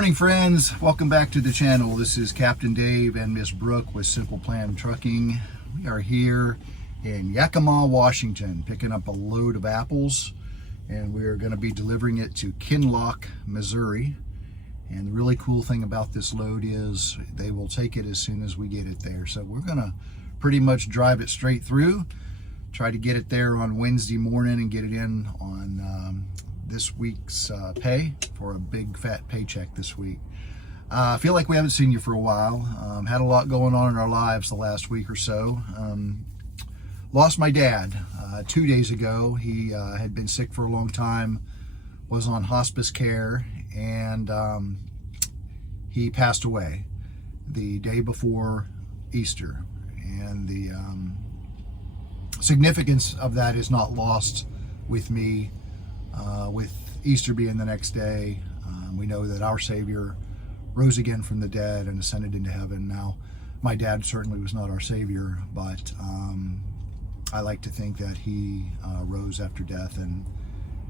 morning, friends. Welcome back to the channel. This is Captain Dave and Miss Brooke with Simple Plan Trucking. We are here in Yakima, Washington, picking up a load of apples, and we are going to be delivering it to Kinloch, Missouri. And the really cool thing about this load is they will take it as soon as we get it there. So we're going to pretty much drive it straight through, try to get it there on Wednesday morning and get it in on this week's pay for a big fat paycheck this week. I feel like we haven't seen you for a while. Had a lot going on in our lives the last week or so. Lost my dad 2 days ago. He had been sick for a long time, was on hospice care, and he passed away the day before Easter. And the significance of that is not lost with me. With Easter being the next day, we know that our Savior rose again from the dead and ascended into heaven. Now, my dad certainly was not our Savior, but I like to think that he rose after death and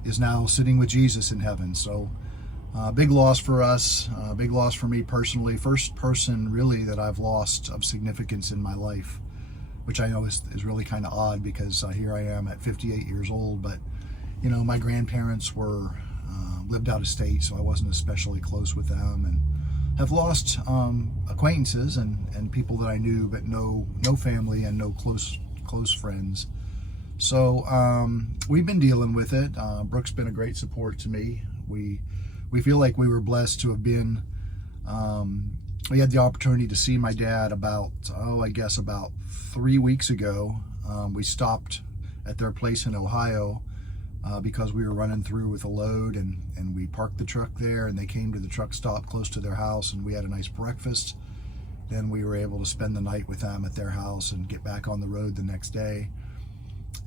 is now sitting with Jesus in heaven. So, big loss for us, big loss for me personally. First person really that I've lost of significance in my life, which I know is really kind of odd because here I am at 58 years old, but you know, my grandparents were lived out of state, so I wasn't especially close with them, and have lost acquaintances and people that I knew, but no family and no close friends. So we've been dealing with it. Brooke's been a great support to me. We feel like we were blessed to have been. We had the opportunity to see my dad about 3 weeks ago. We stopped at their place in Ohio. Because we were running through with a load, and we parked the truck there, and they came to the truck stop close to their house, and we had a nice breakfast. Then we were able to spend the night with them at their house and get back on the road the next day.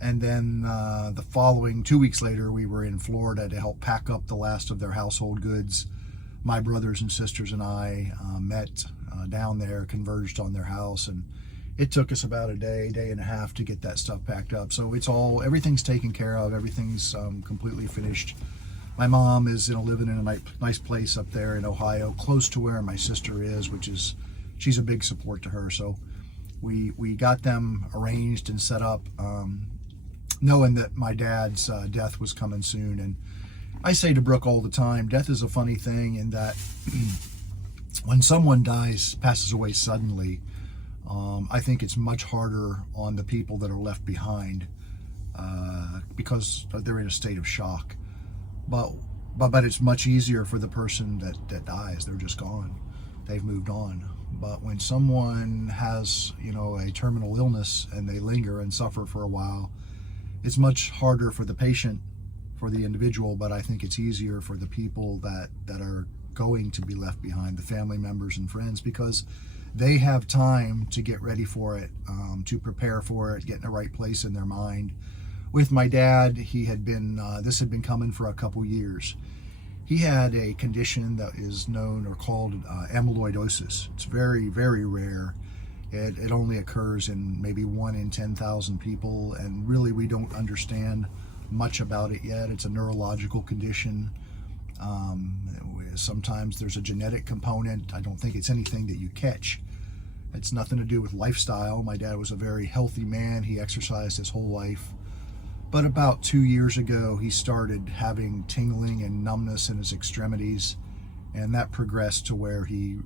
And then the following 2 weeks later, we were in Florida to help pack up the last of their household goods. My brothers and sisters and I met down there, converged on their house, and it took us about a day and a half to get that stuff packed up. So everything's taken care of. Everything's completely finished. My mom is living in a nice place up there in Ohio, close to where my sister is, she's a big support to her. So we got them arranged and set up, knowing that my dad's death was coming soon. And I say to Brooke all the time, death is a funny thing in that when someone passes away suddenly, I think it's much harder on the people that are left behind because they're in a state of shock. But it's much easier for the person that dies. They're just gone. They've moved on. But when someone has, a terminal illness and they linger and suffer for a while, it's much harder for the patient, for the individual, but I think it's easier for the people that are going to be left behind, the family members and friends, because they have time to get ready for it, to prepare for it, get in the right place in their mind. With my dad, he had been, this had been coming for a couple years. He had a condition that is known or called amyloidosis. It's very, very rare. It only occurs in maybe 1 in 10,000 people, and really we don't understand much about it yet. It's a neurological condition. Sometimes there's a genetic component. I don't think it's anything that you catch. It's nothing to do with lifestyle. My dad was a very healthy man. He exercised his whole life. But about 2 years ago, he started having tingling and numbness in his extremities, and that progressed to where he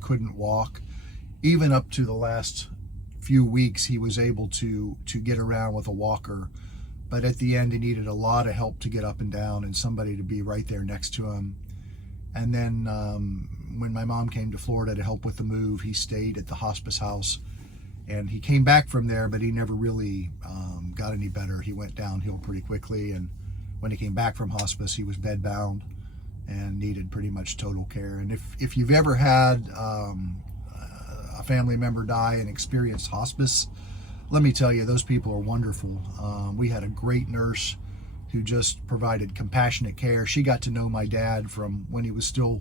couldn't walk. Even up to the last few weeks, he was able to get around with a walker. But at the end, he needed a lot of help to get up and down and somebody to be right there next to him. And then when my mom came to Florida to help with the move, he stayed at the hospice house. And he came back from there, but he never really got any better. He went downhill pretty quickly. And when he came back from hospice, he was bedbound and needed pretty much total care. And if you've ever had a family member die and experienced hospice, let me tell you, those people are wonderful. We had a great nurse who just provided compassionate care. She got to know my dad from when he was still,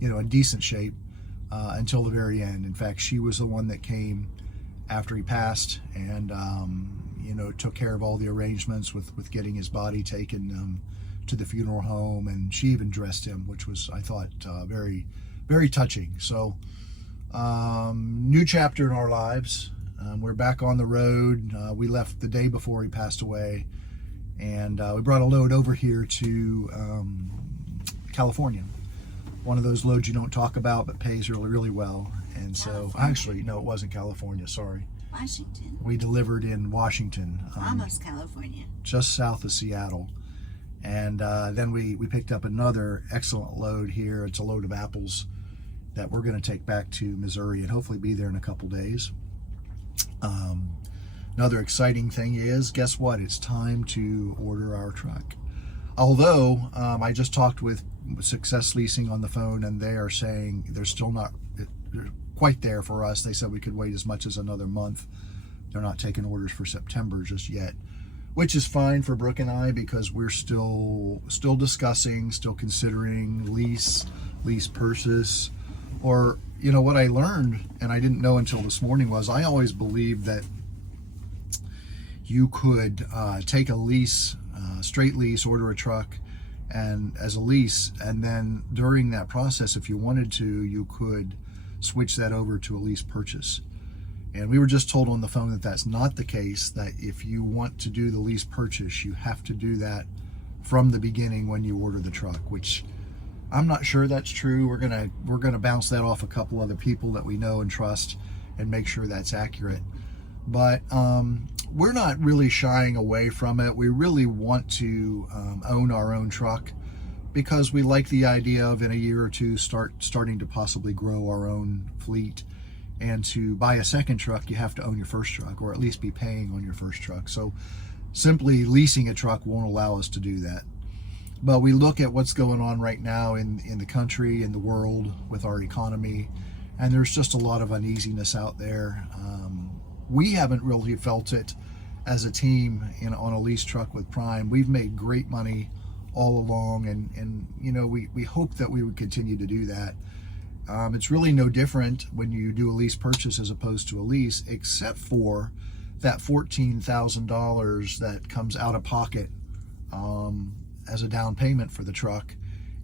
in decent shape until the very end. In fact, she was the one that came after he passed and, took care of all the arrangements with getting his body taken to the funeral home, and she even dressed him, which was, I thought, very, very touching. So, new chapter in our lives. We're back on the road. We left the day before he passed away, and we brought a load over here to California. One of those loads you don't talk about, but pays really, really well. And so, actually, no, it wasn't California, sorry. Washington. We delivered in Washington. Almost California. Just south of Seattle. And then we picked up another excellent load here. It's a load of apples that we're going to take back to Missouri and hopefully be there in a couple days. Another exciting thing is, guess what? It's time to order our truck. Although I just talked with Success Leasing on the phone, and they are saying they're still not quite there for us. They said we could wait as much as another month. They're not taking orders for September just yet, which is fine for Brooke and I, because we're still discussing, still considering lease purchase. Or, you know, what I learned, and I didn't know until this morning, was I always believed that you could take a lease, straight lease, order a truck and as a lease, and then during that process, if you wanted to, you could switch that over to a lease purchase. And we were just told on the phone that that's not the case, that if you want to do the lease purchase, you have to do that from the beginning when you order the truck, which I'm not sure that's true. We're gonna bounce that off a couple other people that we know and trust and make sure that's accurate. But we're not really shying away from it. We really want to own our own truck, because we like the idea of, in a year or two, starting to possibly grow our own fleet. And to buy a second truck, you have to own your first truck, or at least be paying on your first truck. So simply leasing a truck won't allow us to do that. But we look at what's going on right now in the country, in the world, with our economy, and there's just a lot of uneasiness out there. We haven't really felt it as a team on a lease truck with Prime. We've made great money all along, and you know, we hope that we would continue to do that. It's really no different when you do a lease purchase as opposed to a lease, except for that $14,000 that comes out of pocket as a down payment for the truck,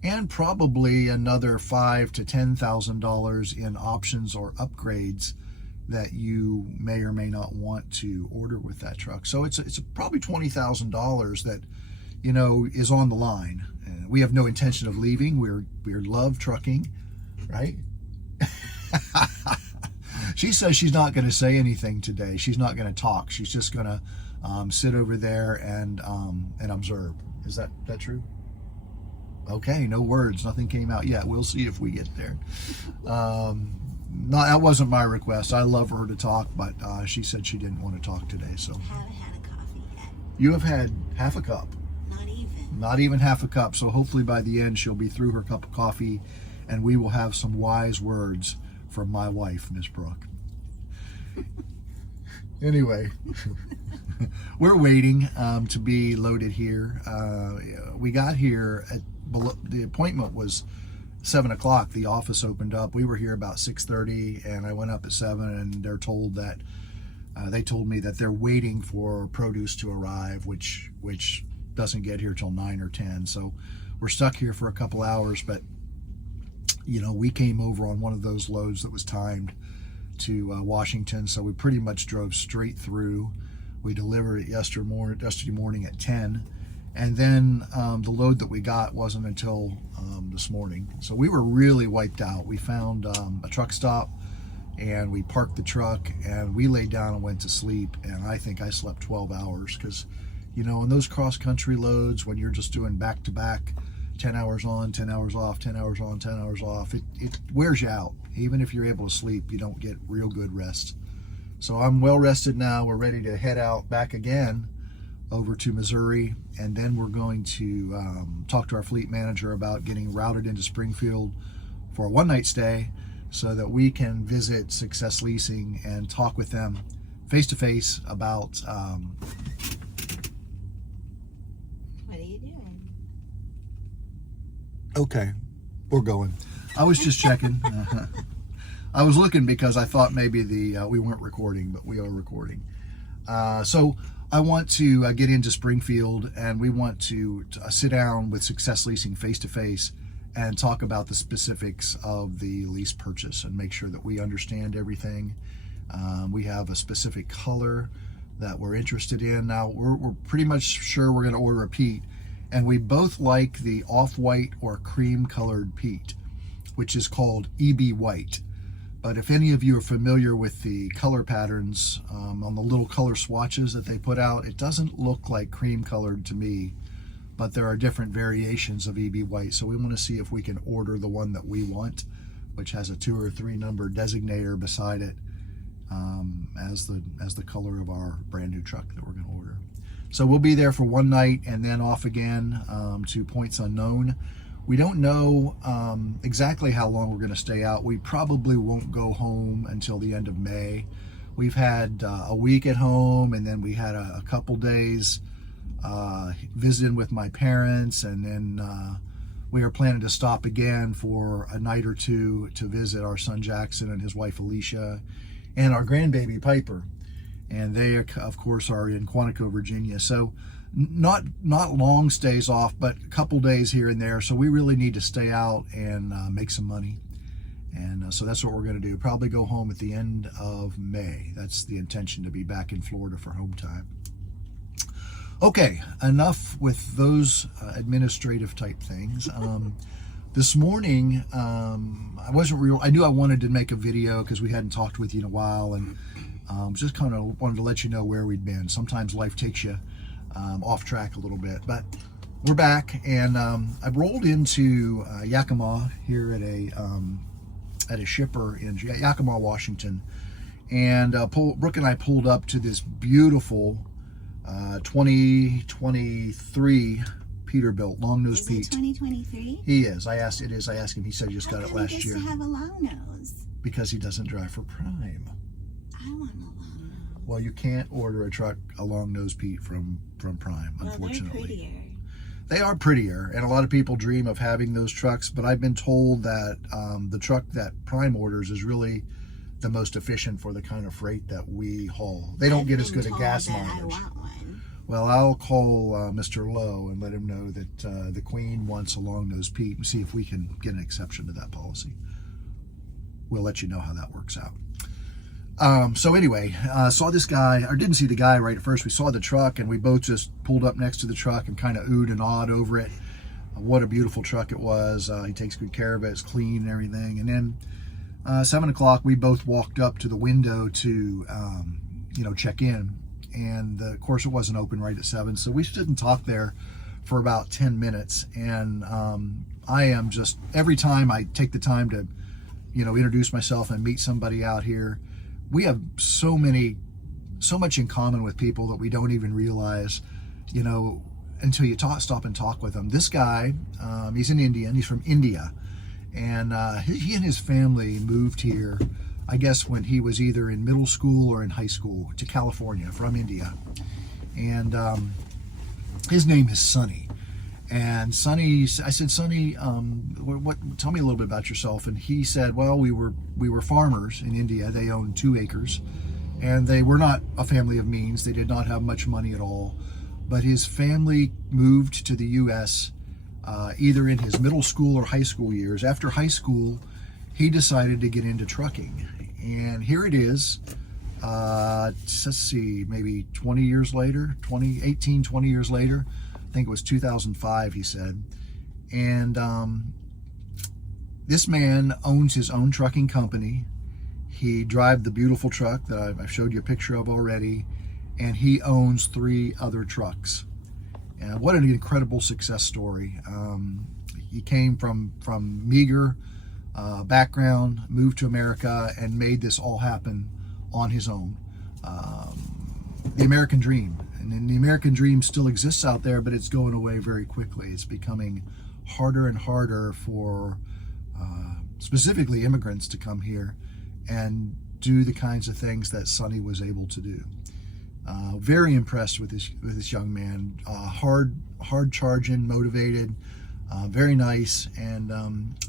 and probably another $5,000 to $10,000 in options or upgrades that you may or may not want to order with that truck. So it's probably $20,000 that, you know, is on the line. And we have no intention of leaving. We love trucking, right? She says she's not going to say anything today. She's not going to talk. She's just going to sit over there and observe. Is that true? Okay, no words. Nothing came out yet. We'll see if we get there. No, that wasn't my request. I love her to talk, but she said she didn't want to talk today. So I haven't had a coffee yet. You have had half a cup. Not even half a cup. So hopefully by the end she'll be through her cup of coffee, and we will have some wise words from my wife, Miss Brooke. Anyway, we're waiting to be loaded here. We got here the appointment was 7 o'clock. The office opened up. We were here about 6:30, and I went up at 7, and they're told that they told me that they're waiting for produce to arrive, which doesn't get here till 9 or 10. So we're stuck here for a couple hours. But you know, we came over on one of those loads that was timed to Washington, so we pretty much drove straight through. We delivered it yesterday morning at 10. And then the load that we got wasn't until this morning. So we were really wiped out. We found a truck stop, and we parked the truck, and we laid down and went to sleep. And I think I slept 12 hours because, you know, in those cross-country loads, when you're just doing back-to-back, 10 hours on, 10 hours off, 10 hours on, 10 hours off, it wears you out. Even if you're able to sleep, you don't get real good rest. So I'm well rested now. We're ready to head out back again over to Missouri, and then we're going to talk to our fleet manager about getting routed into Springfield for a one-night stay so that we can visit Success Leasing and talk with them face-to-face about what are you doing? Okay, we're going. I was just checking. I was looking because I thought maybe we weren't recording, but we are recording. So I want to get into Springfield, and we want to sit down with Success Leasing face to face and talk about the specifics of the lease purchase and make sure that we understand everything. We have a specific color that we're interested in. Now, we're pretty much sure we're going to order a Pete, and we both like the off-white or cream-colored Pete, which is called EB White. But if any of you are familiar with the color patterns on the little color swatches that they put out, it doesn't look like cream colored to me, but there are different variations of EB White. So we want to see if we can order the one that we want, which has a 2 or 3 number designator beside it as the color of our brand new truck that we're going to order. So we'll be there for one night and then off again to points unknown. We don't know exactly how long we're going to stay out. We probably won't go home until the end of May. We've had a week at home, and then we had a couple days visiting with my parents, and then we are planning to stop again for a night or two to visit our son Jackson and his wife Alicia and our grandbaby Piper. And they, of course, are in Quantico, Virginia. So not long stays off, but a couple days here and there. So we really need to stay out and make some money. And so that's what we're going to do. Probably go home at the end of May. That's the intention, to be back in Florida for home time. Okay, enough with those administrative type things. This morning, I knew I wanted to make a video because we hadn't talked with you in a while, and just kind of wanted to let you know where we'd been. Sometimes life takes you off track a little bit, but we're back, and I rolled into Yakima here at a shipper in Yakima, Washington, and Brooke and I pulled up to this beautiful 2023 Peterbilt long nose Pete. Is it 2023? He is. I asked him. He said he just got it last year. How come he gets to have a long nose? Because he doesn't drive for Prime. I want a long nose. Well, you can't order a long nose Pete from Prime, unfortunately. They're prettier. They are prettier, and a lot of people dream of having those trucks, but I've been told that the truck that Prime orders is really the most efficient for the kind of freight that we haul. They don't get as good a gas mileage. I want one. Well, I'll call Mr. Lowe and let him know that the Queen wants a long nose Pete and see if we can get an exception to that policy. We'll let you know how that works out. So anyway, saw this guy, or didn't see the guy right at first. We saw the truck, and we both just pulled up next to the truck and kind of oohed and awed over it. What a beautiful truck it was. He takes good care of it. It's clean and everything. And then 7 o'clock, we both walked up to the window to, check in. And of course, it wasn't open right at 7. So we stood and talked there for about 10 minutes. And I am just, every time I take the time to, introduce myself and meet somebody out here, we have so much in common with people that we don't even realize, until you stop and talk with them. This guy, he's an Indian. He's from India, and he and his family moved here, I guess, when he was either in middle school or in high school, to California from India. And his name is Sonny. And Sonny, I said, Sonny, tell me a little bit about yourself. And he said, well, we were farmers in India. They owned 2 acres, and they were not a family of means. They did not have much money at all. But his family moved to the U.S. Either in his middle school or high school years. After high school, he decided to get into trucking. And here it is, let's see, maybe 20 years later, 20 years later. I think it was 2005, he said. And this man owns his own trucking company. He drives the beautiful truck that I've showed you a picture of already, and he owns 3 other trucks. And what an incredible success story. He came from meager background, moved to America, and made this all happen on his own. The American dream. And the American dream still exists out there, but it's going away very quickly. It's becoming harder and harder for specifically immigrants to come here and do the kinds of things that Sonny was able to do. Very impressed with this young man. Hard charging, motivated, very nice. And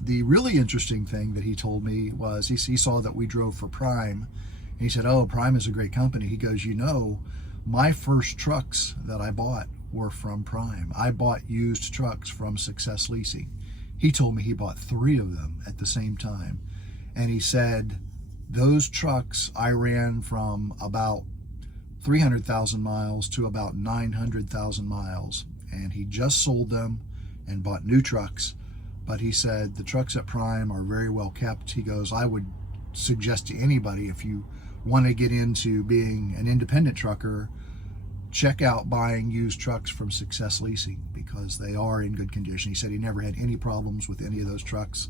the really interesting thing that he told me was he saw that we drove for Prime. And he said, oh, Prime is a great company. He goes, My first trucks that I bought were from Prime. I bought used trucks from Success Leasing. He told me he bought 3 of them at the same time. And he said, those trucks I ran from about 300,000 miles to about 900,000 miles. And he just sold them and bought new trucks. But he said the trucks at Prime are very well kept. He goes, I would suggest to anybody, if you want to get into being an independent trucker, check out buying used trucks from Success Leasing, because they are in good condition. He said he never had any problems with any of those trucks.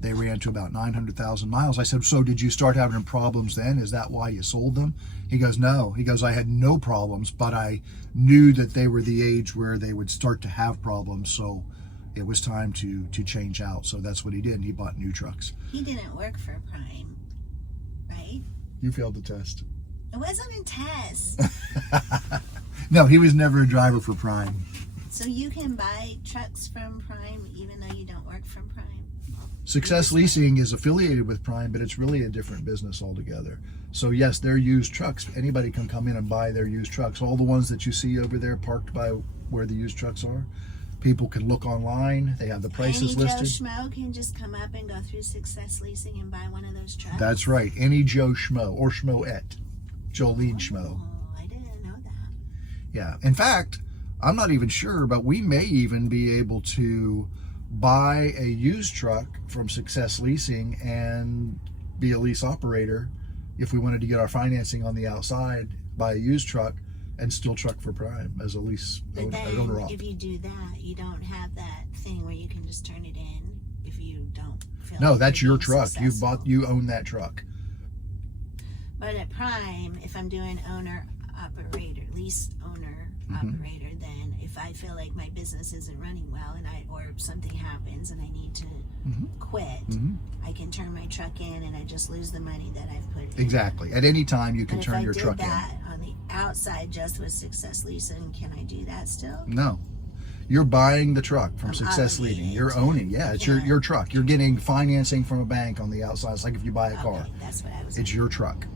They ran to about 900,000 miles. I said, so did you start having problems then? Is that why you sold them? He goes, no. He goes, I had no problems, but I knew that they were the age where they would start to have problems. So it was time to change out. So that's what he did. And he bought new trucks. He didn't work for Prime, right? You failed the test. It wasn't a test. No, he was never a driver for Prime. So you can buy trucks from Prime even though you don't work from Prime? Success Leasing is affiliated with Prime, but it's really a different business altogether. So yes, they're used trucks. Anybody can come in and buy their used trucks. All the ones that you see over there parked by where the used trucks are, people can look online. They have the prices Any listed. Joe Schmo can just come up and go through Success Leasing and buy one of those trucks? That's right. Any Joe Schmo or Schmoette. Jolene Schmo. Oh, I didn't know that. Yeah. In fact, I'm not even sure, but we may even be able to buy a used truck from Success Leasing and be a lease operator if we wanted to get our financing on the outside, buy a used truck and still truck for Prime as a lease But then, owner op. if you do that, you don't have that thing where you can just turn it in if you don't feel No, like that's you're your being truck. successful. You own that truck. But at Prime, if I'm doing lease owner operator, then if I feel like my business isn't running well or something happens and I need to quit, I can turn my truck in and I just lose the money that I've put in. Exactly. At any time you can And turn your if I truck did that on the outside just with Success Leasing, can I do that still? in. No. You're buying the truck from I'm Success owning Leasing. it. You're owning. Yeah, it's Yeah. your truck. You're getting financing from a bank on the outside. It's like if you buy a car. Okay, that's what I was. It's your truck.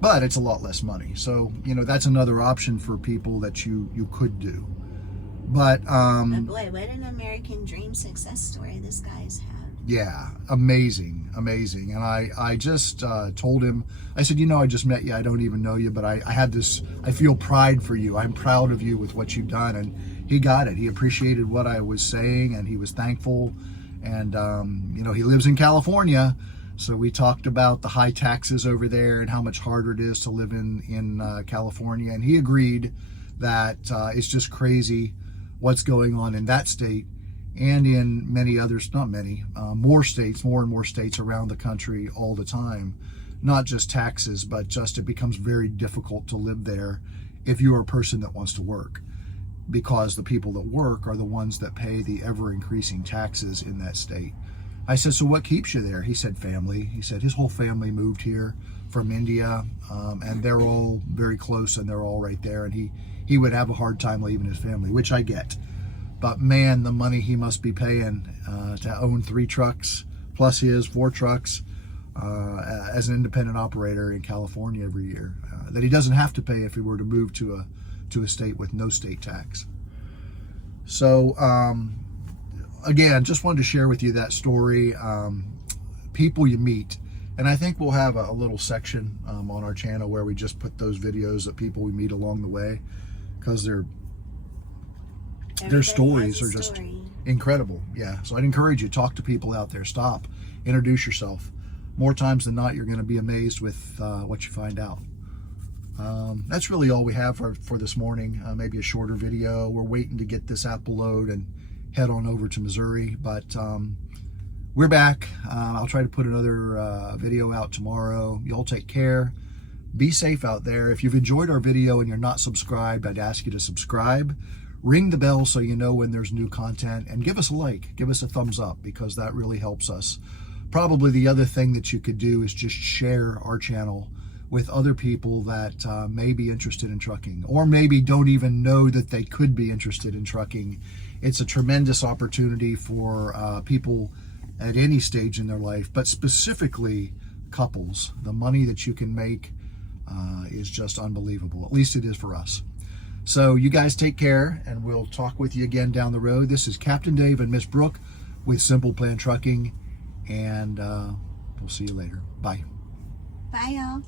But it's a lot less money. So, that's another option for people that you could do. But But boy, what an American dream success story this guy's had. yeah, amazing. And I just told him, I said, I just met you. I don't even know you, but I had this, I feel pride for you. I'm proud of you with what you've done. And he got it. He appreciated what I was saying and he was thankful. And, he lives in California. So we talked about the high taxes over there and how much harder it is to live in California. And he agreed that it's just crazy what's going on in that state and in many others, not many, more and more states around the country all the time. Not just taxes, but just it becomes very difficult to live there if you're a person that wants to work, because the people that work are the ones that pay the ever-increasing taxes in that state. I said, so what keeps you there? He said, family. He said his whole family moved here from India, and they're all very close and they're all right there. And he would have a hard time leaving his family, which I get. But man, the money he must be paying to own 3 trucks, plus his 4 trucks, as an independent operator in California every year, that he doesn't have to pay if he were to move to a state with no state tax. So, again, just wanted to share with you that story. People you meet, and I think we'll have a little section on our channel where we just put those videos of people we meet along the way, because their Everybody stories has are a just story. incredible. Yeah, so I'd encourage you, talk to people out there, stop, introduce yourself. More times than not, you're going to be amazed with what you find out. That's really all we have for this morning. Maybe a shorter video. We're waiting to get this upload and head on over to Missouri, but we're back. I'll try to put another video out tomorrow. Y'all take care. Be safe out there. If you've enjoyed our video and you're not subscribed, I'd ask you to subscribe. Ring the bell so you know when there's new content, and give us a like, give us a thumbs up, because that really helps us. Probably the other thing that you could do is just share our channel with other people that may be interested in trucking, or maybe don't even know that they could be interested in trucking. It's a tremendous opportunity for people at any stage in their life, but specifically couples. The money that you can make is just unbelievable. At least it is for us. So you guys take care, and we'll talk with you again down the road. This is Captain Dave and Miss Brooke with Simple Plan Trucking, and we'll see you later. Bye. Bye, y'all.